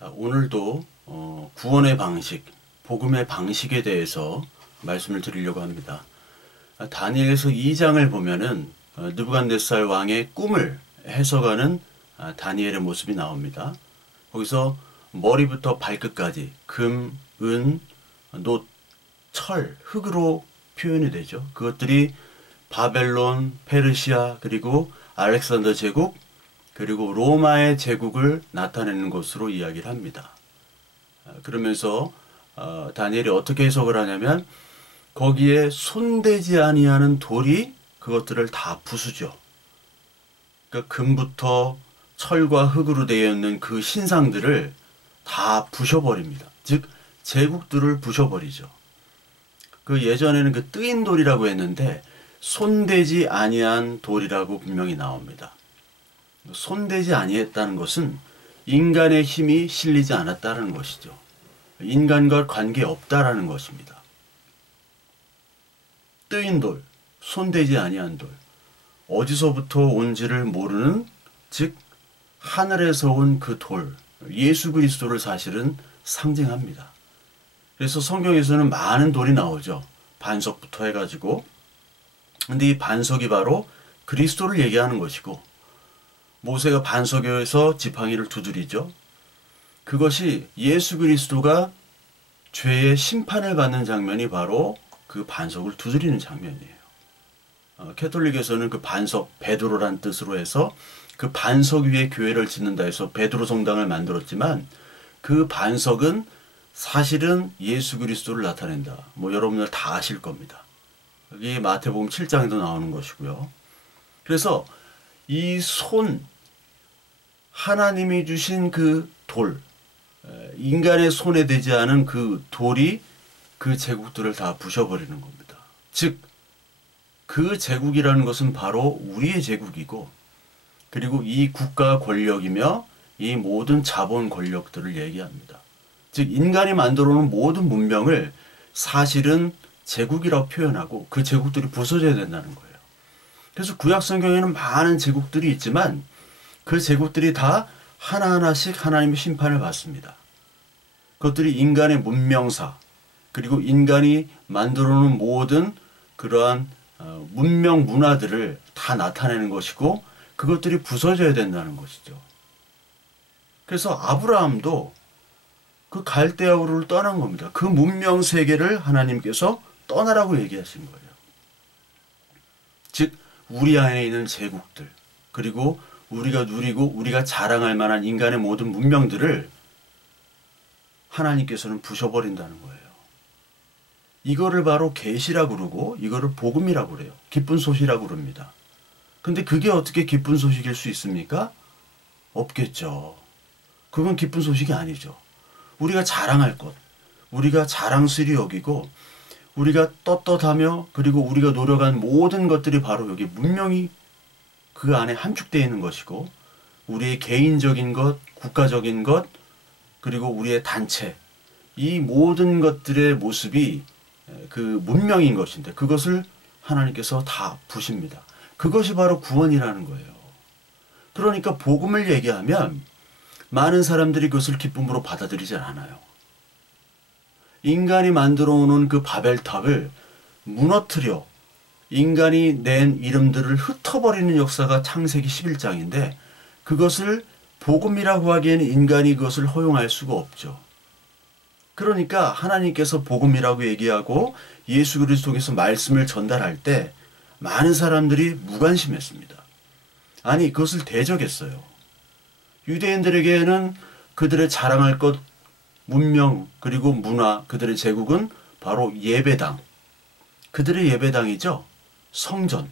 오늘도 구원의 방식, 복음의 방식에 대해서 말씀을 드리려고 합니다. 다니엘서 2장을 보면은 느부갓네살 왕의 꿈을 해석하는 다니엘의 모습이 나옵니다. 거기서 머리부터 발끝까지 금, 은, 놋, 철, 흙으로 표현이 되죠. 그것들이 바벨론, 페르시아, 그리고 알렉산더 제국, 그리고 로마의 제국을 나타내는 것으로 이야기를 합니다. 그러면서 다니엘이 어떻게 해석을 하냐면 거기에 손대지 아니하는 돌이 그것들을 다 부수죠. 그러니까 금부터 철과 흙으로 되어 있는 그 신상들을 다 부셔버립니다. 즉 제국들을 부셔버리죠. 그 예전에는 그 뜨인 돌이라고 했는데 손대지 아니한 돌이라고 분명히 나옵니다. 손대지 아니했다는 것은 인간의 힘이 실리지 않았다는 것이죠. 인간과 관계없다라는 것입니다. 뜨인 돌, 손대지 아니한 돌, 어디서부터 온지를 모르는, 즉 하늘에서 온 그 돌, 예수 그리스도를 사실은 상징합니다. 그래서 성경에서는 많은 돌이 나오죠. 반석부터 해가지고. 근데 이 반석이 바로 그리스도를 얘기하는 것이고, 모세가 반석에서 지팡이를 두드리죠. 그것이 예수 그리스도가 죄의 심판을 받는 장면이 바로 그 반석을 두드리는 장면이에요. 캐톨릭에서는 그 반석, 베드로란 뜻으로 해서 그 반석 위에 교회를 짓는다 해서 베드로 성당을 만들었지만 그 반석은 사실은 예수 그리스도를 나타낸다. 여러분들 다 아실 겁니다. 여기 마태복음 7장에도 나오는 것이고요. 그래서 이 손, 하나님이 주신 그 돌, 인간의 손에 되지 않은 그 돌이 그 제국들을 다 부셔버리는 겁니다. 즉, 그 제국이라는 것은 바로 우리의 제국이고, 그리고 이 국가 권력이며 이 모든 자본 권력들을 얘기합니다. 즉, 인간이 만들어 놓은 모든 문명을 사실은 제국이라고 표현하고 그 제국들이 부서져야 된다는 거예요. 그래서 구약 성경에는 많은 제국들이 있지만 그 제국들이 다 하나하나씩 하나님의 심판을 받습니다. 그것들이 인간의 문명사, 그리고 인간이 만들어 놓은 모든 그러한 문명 문화들을 다 나타내는 것이고 그것들이 부서져야 된다는 것이죠. 그래서 아브라함도 그 갈대아 우르를 떠난 겁니다. 그 문명 세계를 하나님께서 떠나라고 얘기하신 거예요. 즉 우리 안에 있는 제국들, 그리고 우리가 누리고 우리가 자랑할 만한 인간의 모든 문명들을 하나님께서는 부셔버린다는 거예요. 이거를 바로 계시라고 그러고 이거를 복음이라고 그래요. 기쁜 소식이라고 그럽니다. 근데 그게 어떻게 기쁜 소식일 수 있습니까? 없겠죠. 그건 기쁜 소식이 아니죠. 우리가 자랑할 것, 우리가 자랑스레 여기고 우리가 떳떳하며 그리고 우리가 노력한 모든 것들이 바로 여기 문명이 그 안에 함축되어 있는 것이고 우리의 개인적인 것, 국가적인 것, 그리고 우리의 단체, 이 모든 것들의 모습이 그 문명인 것인데 그것을 하나님께서 다 부십니다. 그것이 바로 구원이라는 거예요. 그러니까 복음을 얘기하면 많은 사람들이 그것을 기쁨으로 받아들이지 않아요. 인간이 만들어 오는 그 바벨탑을 무너뜨려 인간이 낸 이름들을 흩어버리는 역사가 창세기 11장인데 그것을 복음이라고 하기에는 인간이 그것을 허용할 수가 없죠. 그러니까 하나님께서 복음이라고 얘기하고 예수 그리스도께서 말씀을 전달할 때 많은 사람들이 무관심했습니다. 아니 그것을 대적했어요. 유대인들에게는 그들의 자랑할 것, 문명, 그리고 문화, 그들의 제국은 바로 예배당. 그들의 예배당이죠. 성전.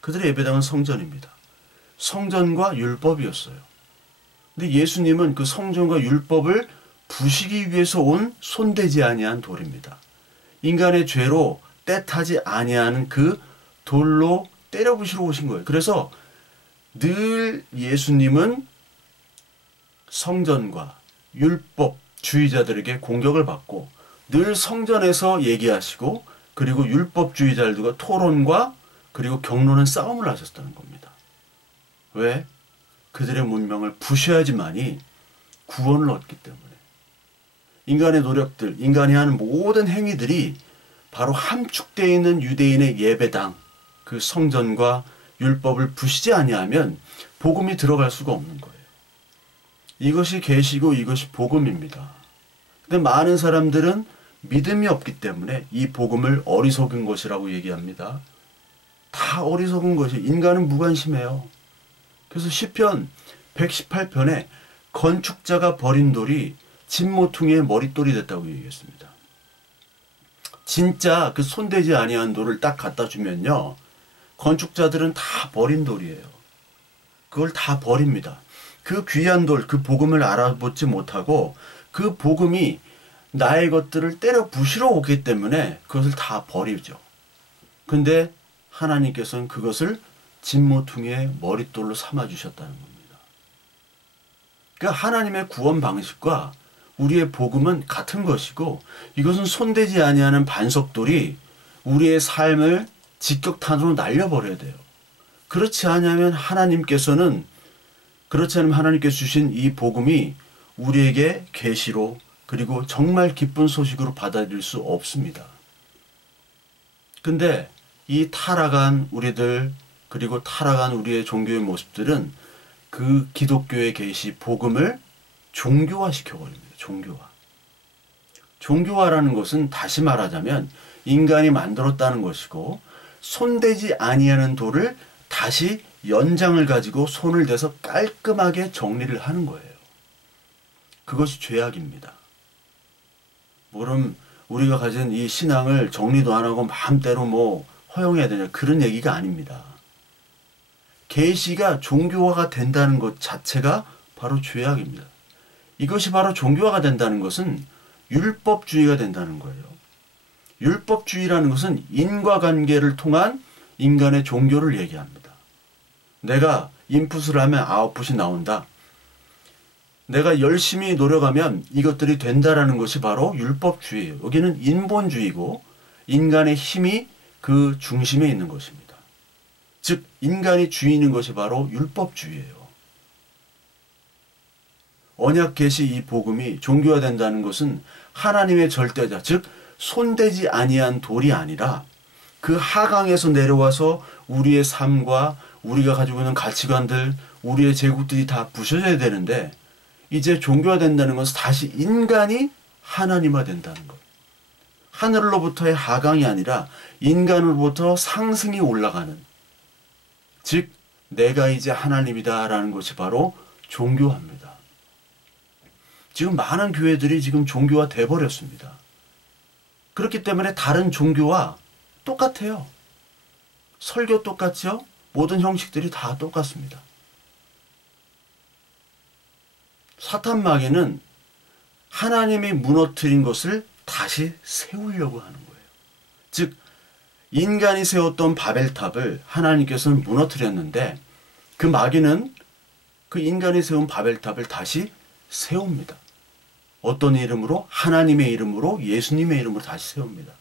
그들의 예배당은 성전입니다. 성전과 율법이었어요. 근데 예수님은 그 성전과 율법을 부시기 위해서 온 손대지 아니한 돌입니다. 인간의 죄로 때타지 아니하는 그 돌로 때려 부시러 오신 거예요. 그래서 늘 예수님은 성전과 율법주의자들에게 공격을 받고 늘 성전에서 얘기하시고 그리고 율법주의자들과 토론과 그리고 경론한 싸움을 하셨다는 겁니다. 왜? 그들의 문명을 부셔야지만이 구원을 얻기 때문에. 인간의 노력들, 인간이 하는 모든 행위들이 바로 함축되어 있는 유대인의 예배당, 그 성전과 율법을 부시지 아니하면 복음이 들어갈 수가 없는 거예요. 이것이 계시고 이것이 복음입니다. 근데 많은 사람들은 믿음이 없기 때문에 이 복음을 어리석은 것이라고 얘기합니다. 다 어리석은 것이, 인간은 무관심해요. 그래서 시편 118편에 건축자가 버린 돌이 진모퉁이의 머릿돌이 됐다고 얘기했습니다. 진짜 그 손대지 아니한 돌을 딱 갖다 주면요, 건축자들은 다 버린 돌이에요. 그걸 다 버립니다. 그 귀한 돌, 그 복음을 알아보지 못하고 그 복음이 나의 것들을 때려 부시러 오기 때문에 그것을 다 버리죠. 근데 하나님께서는 그것을 진모퉁이의 머릿돌로 삼아주셨다는 겁니다. 그러니까 하나님의 구원 방식과 우리의 복음은 같은 것이고, 이것은 손대지 아니하는 반석돌이 우리의 삶을 직격탄으로 날려버려야 돼요. 그렇지 않으면 하나님께서 주신 이 복음이 우리에게 계시로, 그리고 정말 기쁜 소식으로 받아들일 수 없습니다. 근데 이 타락한 우리들, 그리고 타락한 우리의 종교의 모습들은 그 기독교의 계시 복음을 종교화시켜버립니다. 종교화. 종교화라는 것은 다시 말하자면 인간이 만들었다는 것이고, 손대지 아니하는 돌을 다시 연장을 가지고 손을 대서 깔끔하게 정리를 하는 거예요. 그것이 죄악입니다. 그럼 우리가 가진 이 신앙을 정리도 안 하고 마음대로 허용해야 되냐, 그런 얘기가 아닙니다. 계시가 종교화가 된다는 것 자체가 바로 죄악입니다. 이것이 바로 종교화가 된다는 것은 율법주의가 된다는 거예요. 율법주의라는 것은 인과관계를 통한 인간의 종교를 얘기합니다. 내가 인풋을 하면 아웃풋이 나온다. 내가 열심히 노력하면 이것들이 된다라는 것이 바로 율법주의예요. 여기는 인본주의고, 인간의 힘이 그 중심에 있는 것입니다. 즉 인간이 주인인 것이 바로 율법주의예요. 언약 계시 이 복음이 종교화된다는 것은 하나님의 절대자, 즉 손대지 아니한 돌이 아니라 그 하강에서 내려와서 우리의 삶과 우리가 가지고 있는 가치관들, 우리의 제국들이 다 부셔져야 되는데, 이제 종교화된다는 것은 다시 인간이 하나님화 된다는 것. 하늘로부터의 하강이 아니라 인간으로부터 상승이 올라가는, 즉 내가 이제 하나님이다라는 것이 바로 종교화입니다. 지금 많은 교회들이 지금 종교화 돼버렸습니다. 그렇기 때문에 다른 종교와 똑같아요. 설교 똑같죠? 모든 형식들이 다 똑같습니다. 사탄 마귀는 하나님이 무너뜨린 것을 다시 세우려고 하는 거예요. 즉 인간이 세웠던 바벨탑을 하나님께서는 무너뜨렸는데, 그 마귀는 그 인간이 세운 바벨탑을 다시 세웁니다. 어떤 이름으로? 하나님의 이름으로, 예수님의 이름으로 다시 세웁니다.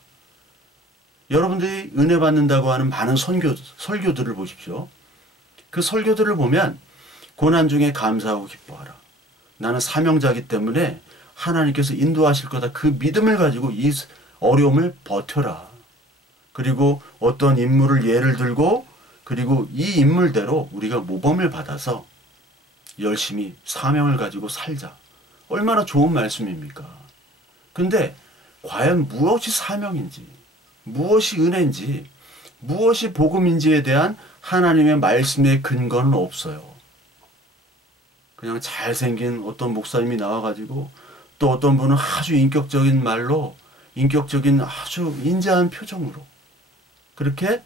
여러분들이 은혜 받는다고 하는 많은 설교들을 보십시오. 그 설교들을 보면 고난 중에 감사하고 기뻐하라. 나는 사명자이기 때문에 하나님께서 인도하실 거다. 그 믿음을 가지고 이 어려움을 버텨라. 그리고 어떤 인물을 예를 들고, 그리고 이 인물대로 우리가 모범을 받아서 열심히 사명을 가지고 살자. 얼마나 좋은 말씀입니까? 근데 과연 무엇이 사명인지, 무엇이 은혜인지, 무엇이 복음인지에 대한 하나님의 말씀의 근거는 없어요. 그냥 잘생긴 어떤 목사님이 나와가지고, 또 어떤 분은 아주 인격적인 말로, 인격적인 아주 인자한 표정으로 그렇게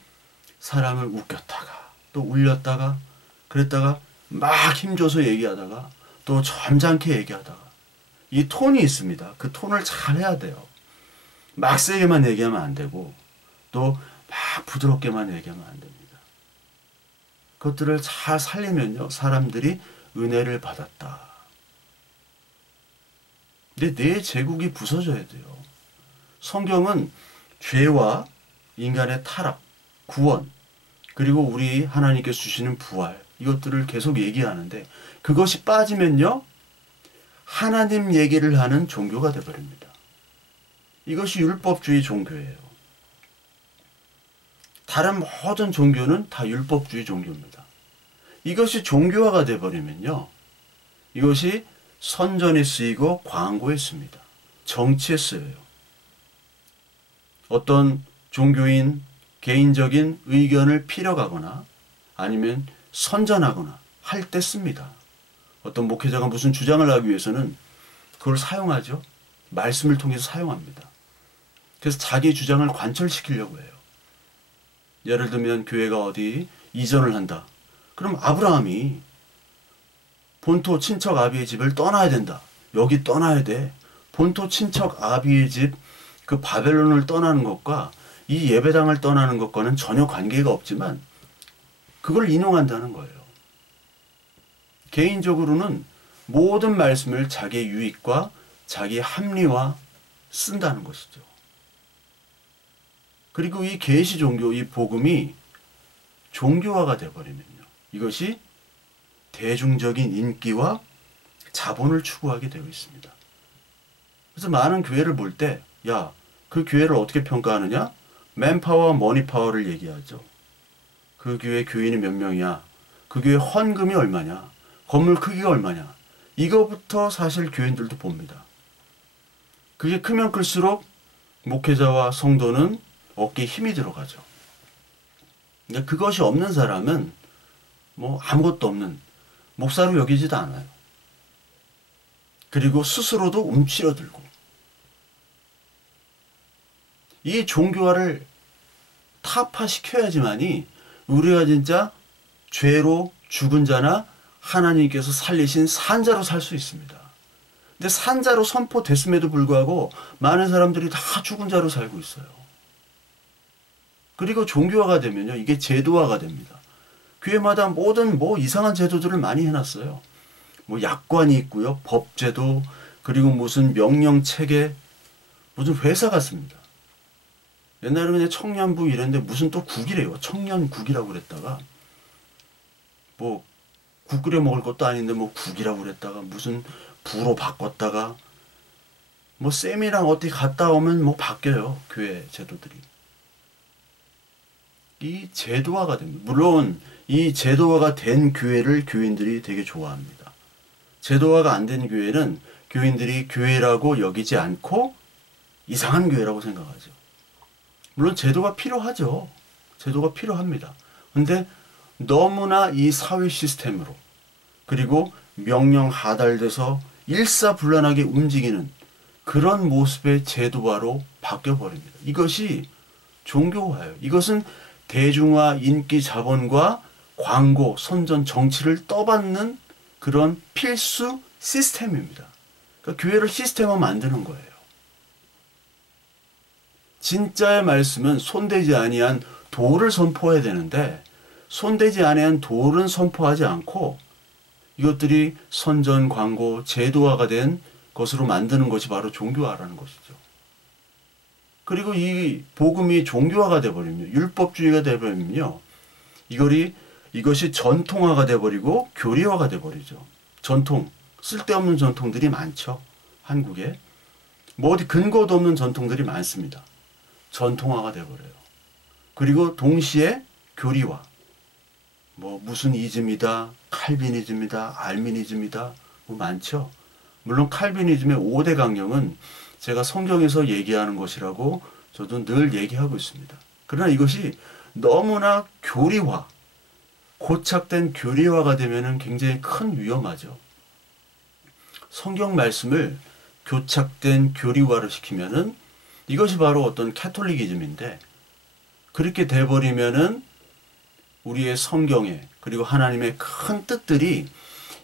사람을 웃겼다가 또 울렸다가, 그랬다가 막 힘줘서 얘기하다가 또 점잖게 얘기하다가, 이 톤이 있습니다. 그 톤을 잘 해야 돼요. 막 세게만 얘기하면 안 되고, 또 막 부드럽게만 얘기하면 안 됩니다. 그것들을 잘 살리면요, 사람들이 은혜를 받았다. 근데 내 제국이 부서져야 돼요. 성경은 죄와 인간의 타락, 구원, 그리고 우리 하나님께서 주시는 부활, 이것들을 계속 얘기하는데, 그것이 빠지면요, 하나님 얘기를 하는 종교가 되어버립니다. 이것이 율법주의 종교예요. 다른 모든 종교는 다 율법주의 종교입니다. 이것이 종교화가 되어버리면요, 이것이 선전에 쓰이고 광고에 씁니다. 정치에 쓰여요. 어떤 종교인 개인적인 의견을 피력하거나 아니면 선전하거나 할 때 씁니다. 어떤 목회자가 무슨 주장을 하기 위해서는 그걸 사용하죠. 말씀을 통해서 사용합니다. 그래서 자기 주장을 관철시키려고 해요. 예를 들면 교회가 어디 이전을 한다. 그럼 아브라함이 본토 친척 아비의 집을 떠나야 된다. 여기 떠나야 돼. 본토 친척 아비의 집, 그 바벨론을 떠나는 것과 이 예배당을 떠나는 것과는 전혀 관계가 없지만 그걸 인용한다는 거예요. 개인적으로는 모든 말씀을 자기 유익과 자기 합리화 쓴다는 것이죠. 그리고 이 계시 종교, 이 복음이 종교화가 되어버리면요, 이것이 대중적인 인기와 자본을 추구하게 되어 있습니다. 그래서 많은 교회를 볼 때, 야, 그 교회를 어떻게 평가하느냐? 맨파워와 머니파워를 얘기하죠. 그 교회 교인이 몇 명이야? 그 교회 헌금이 얼마냐? 건물 크기가 얼마냐? 이거부터 사실 교인들도 봅니다. 그게 크면 클수록 목회자와 성도는 어깨에 힘이 들어가죠. 그러니까 그것이 없는 사람은 뭐 아무것도 없는 목사로 여기지도 않아요. 그리고 스스로도 움츠러들고. 이 종교화를 타파시켜야지만이 우리가 진짜 죄로 죽은 자나 하나님께서 살리신 산자로 살 수 있습니다. 근데 산자로 선포됐음에도 불구하고 많은 사람들이 다 죽은 자로 살고 있어요. 그리고 종교화가 되면요, 이게 제도화가 됩니다. 교회마다 모든 이상한 제도들을 많이 해놨어요. 약관이 있고요, 법제도, 그리고 무슨 명령체계, 무슨 회사 같습니다. 옛날에는 그냥 청년부 이랬는데 무슨 또 국이래요. 청년국이라고 그랬다가 국 끓여 먹을 것도 아닌데 국이라고 그랬다가 무슨 부로 바꿨다가 쌤이랑 어디 갔다 오면 바뀌어요. 교회 제도들이. 이 제도화가 됩니다. 물론 이 제도화가 된 교회를 교인들이 되게 좋아합니다. 제도화가 안 된 교회는 교인들이 교회라고 여기지 않고 이상한 교회라고 생각하죠. 물론 제도가 필요하죠. 제도가 필요합니다. 근데 너무나 이 사회 시스템으로 그리고 명령 하달돼서 일사불란하게 움직이는 그런 모습의 제도화로 바뀌어버립니다. 이것이 종교화예요. 이것은 대중화, 인기, 자본과 광고, 선전, 정치를 떠받는 그런 필수 시스템입니다. 그러니까 교회를 시스템화 만드는 거예요. 진짜의 말씀은 손대지 아니한 도를 선포해야 되는데 손대지 아니한 도는 선포하지 않고 이것들이 선전, 광고, 제도화가 된 것으로 만드는 것이 바로 종교화라는 것이죠. 그리고 이 복음이 종교화가 되어버리면 율법주의가 되어버리면요, 이것이 전통화가 되어버리고 교리화가 되어버리죠. 전통, 쓸데없는 전통들이 많죠. 한국에. 어디 근거도 없는 전통들이 많습니다. 전통화가 되어버려요. 그리고 동시에 교리화. 무슨 이즘이다, 칼비니즘이다, 알미니즘이다, 많죠. 물론 칼비니즘의 5대 강령은 제가 성경에서 얘기하는 것이라고 저도 늘 얘기하고 있습니다. 그러나 이것이 너무나 교리화, 고착된 교리화가 되면 굉장히 큰 위험하죠. 성경 말씀을 교착된 교리화를 시키면은 이것이 바로 어떤 캐톨릭이즘인데, 그렇게 돼버리면은 우리의 성경에 그리고 하나님의 큰 뜻들이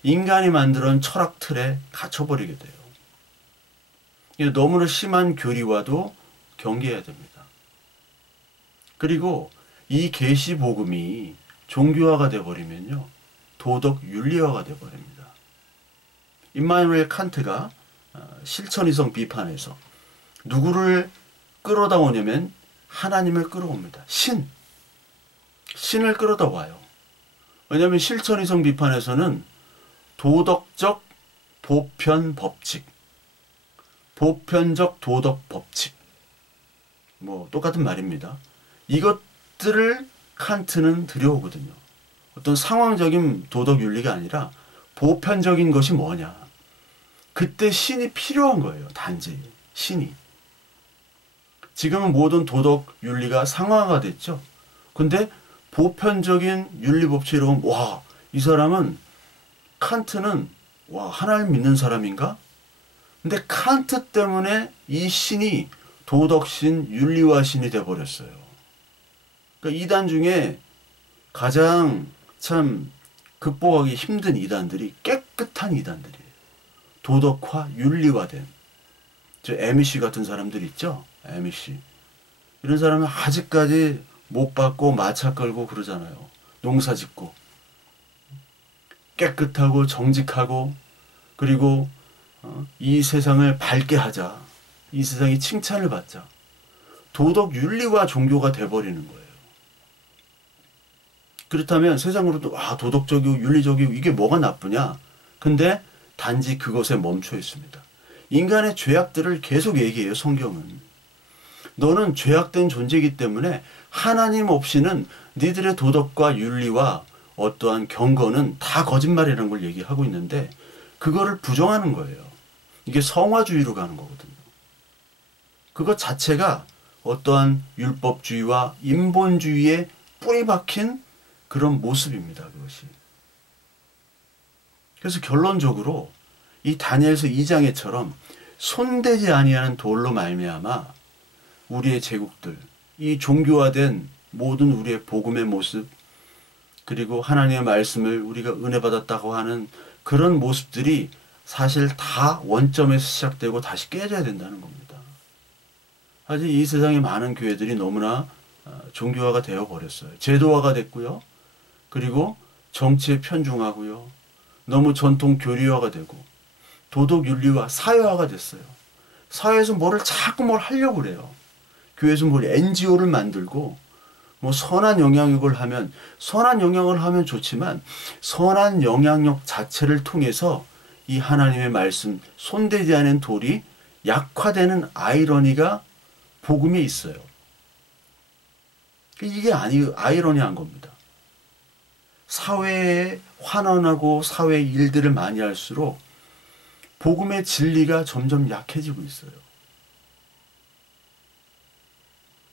인간이 만들어낸 철학 틀에 갇혀버리게 돼요. 너무나 심한 교리와도 경계해야 됩니다. 그리고 이 계시 복음이 종교화가 되어버리면요, 도덕 윤리화가 되어버립니다. 임마누엘 칸트가 실천이성 비판에서 누구를 끌어다 오냐면 하나님을 끌어옵니다. 신을 끌어다 와요. 왜냐하면 실천이성 비판에서는 도덕적 보편 법칙, 보편적 도덕 법칙, 뭐 똑같은 말입니다. 이것들을 칸트는 들여오거든요. 어떤 상황적인 도덕 윤리가 아니라 보편적인 것이 뭐냐. 그때 신이 필요한 거예요. 단지 신이. 지금은 모든 도덕 윤리가 상황화가 됐죠. 근데 보편적인 윤리 법칙으로 와, 이 사람은 칸트는 와, 하나님 믿는 사람인가? 근데 칸트 때문에 이 신이 도덕신, 윤리화신이 돼버렸어요. 그러니까 이단 중에 가장 참 극복하기 힘든 이단들이 깨끗한 이단들이에요. 도덕화, 윤리화된. 저 에미씨 같은 사람들 있죠? 에미씨. 이런 사람은 아직까지 못 받고 마차 끌고 그러잖아요. 농사 짓고. 깨끗하고 정직하고 그리고 이 세상을 밝게 하자. 이 세상이 칭찬을 받자. 도덕 윤리와 종교가 돼버리는 거예요. 그렇다면 세상으로도 도덕적이고 윤리적이고 이게 뭐가 나쁘냐? 근데 단지 그것에 멈춰 있습니다. 인간의 죄악들을 계속 얘기해요. 성경은. 너는 죄악된 존재이기 때문에 하나님 없이는 니들의 도덕과 윤리와 어떠한 경건은 다 거짓말이라는 걸 얘기하고 있는데 그거를 부정하는 거예요. 이게 성화주의로 가는 거거든요. 그것 자체가 어떠한 율법주의와 인본주의에 뿌리 박힌 그런 모습입니다. 그것이. 그래서 결론적으로 이 다니엘서 2장에처럼 손대지 아니하는 돌로 말미암아 우리의 제국들, 이 종교화된 모든 우리의 복음의 모습, 그리고 하나님의 말씀을 우리가 은혜 받았다고 하는 그런 모습들이 사실 다 원점에서 시작되고 다시 깨져야 된다는 겁니다. 사실 이 세상의 많은 교회들이 너무나 종교화가 되어 버렸어요. 제도화가 됐고요. 그리고 정치에 편중하고요. 너무 전통 교리화가 되고 도덕 윤리화, 사회화가 됐어요. 사회에서 자꾸 뭘 하려고 그래요. 교회에서 NGO를 만들고 뭐 선한 영향력을 하면 좋지만 선한 영향력 자체를 통해서 이 하나님의 말씀, 손대지 않은 돌이 약화되는 아이러니가 복음에 있어요. 이게 아이러니한 겁니다. 사회에 환원하고 사회 일들을 많이 할수록 복음의 진리가 점점 약해지고 있어요.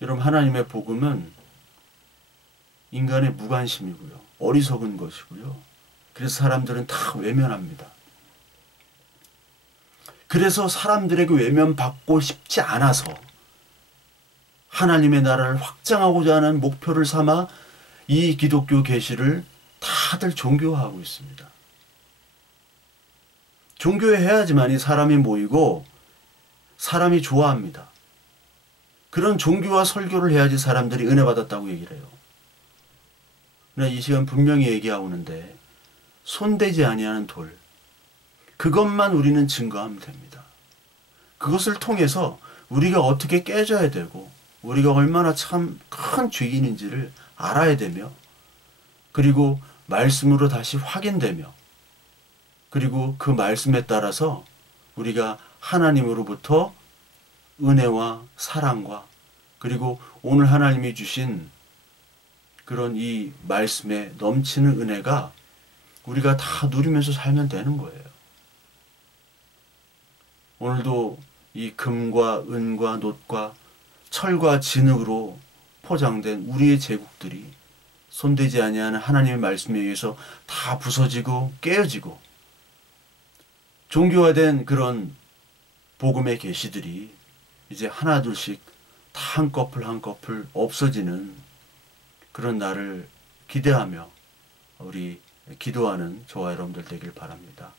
여러분, 하나님의 복음은 인간의 무관심이고요. 어리석은 것이고요. 그래서 사람들은 다 외면합니다. 그래서 사람들에게 외면받고 싶지 않아서 하나님의 나라를 확장하고자 하는 목표를 삼아 이 기독교 계시를 다들 종교화하고 있습니다. 종교해야지만이 사람이 모이고 사람이 좋아합니다. 그런 종교와 설교를 해야지 사람들이 은혜 받았다고 얘기를 해요. 그러나 이 시간 분명히 얘기하고 있는데 손대지 아니하는 돌, 그것만 우리는 증거하면 됩니다. 그것을 통해서 우리가 어떻게 깨져야 되고 우리가 얼마나 참 큰 죄인인지를 알아야 되며 그리고 말씀으로 다시 확인되며 그리고 그 말씀에 따라서 우리가 하나님으로부터 은혜와 사랑과 그리고 오늘 하나님이 주신 그런 이 말씀에 넘치는 은혜가 우리가 다 누리면서 살면 되는 거예요. 오늘도 이 금과 은과 놋과 철과 진흙으로 포장된 우리의 제국들이 손대지 아니하는 하나님의 말씀에 의해서 다 부서지고 깨어지고 종교화된 그런 복음의 계시들이 이제 하나둘씩 다 한꺼풀 한꺼풀 없어지는 그런 날을 기대하며 우리 기도하는 저와 여러분들 되길 바랍니다.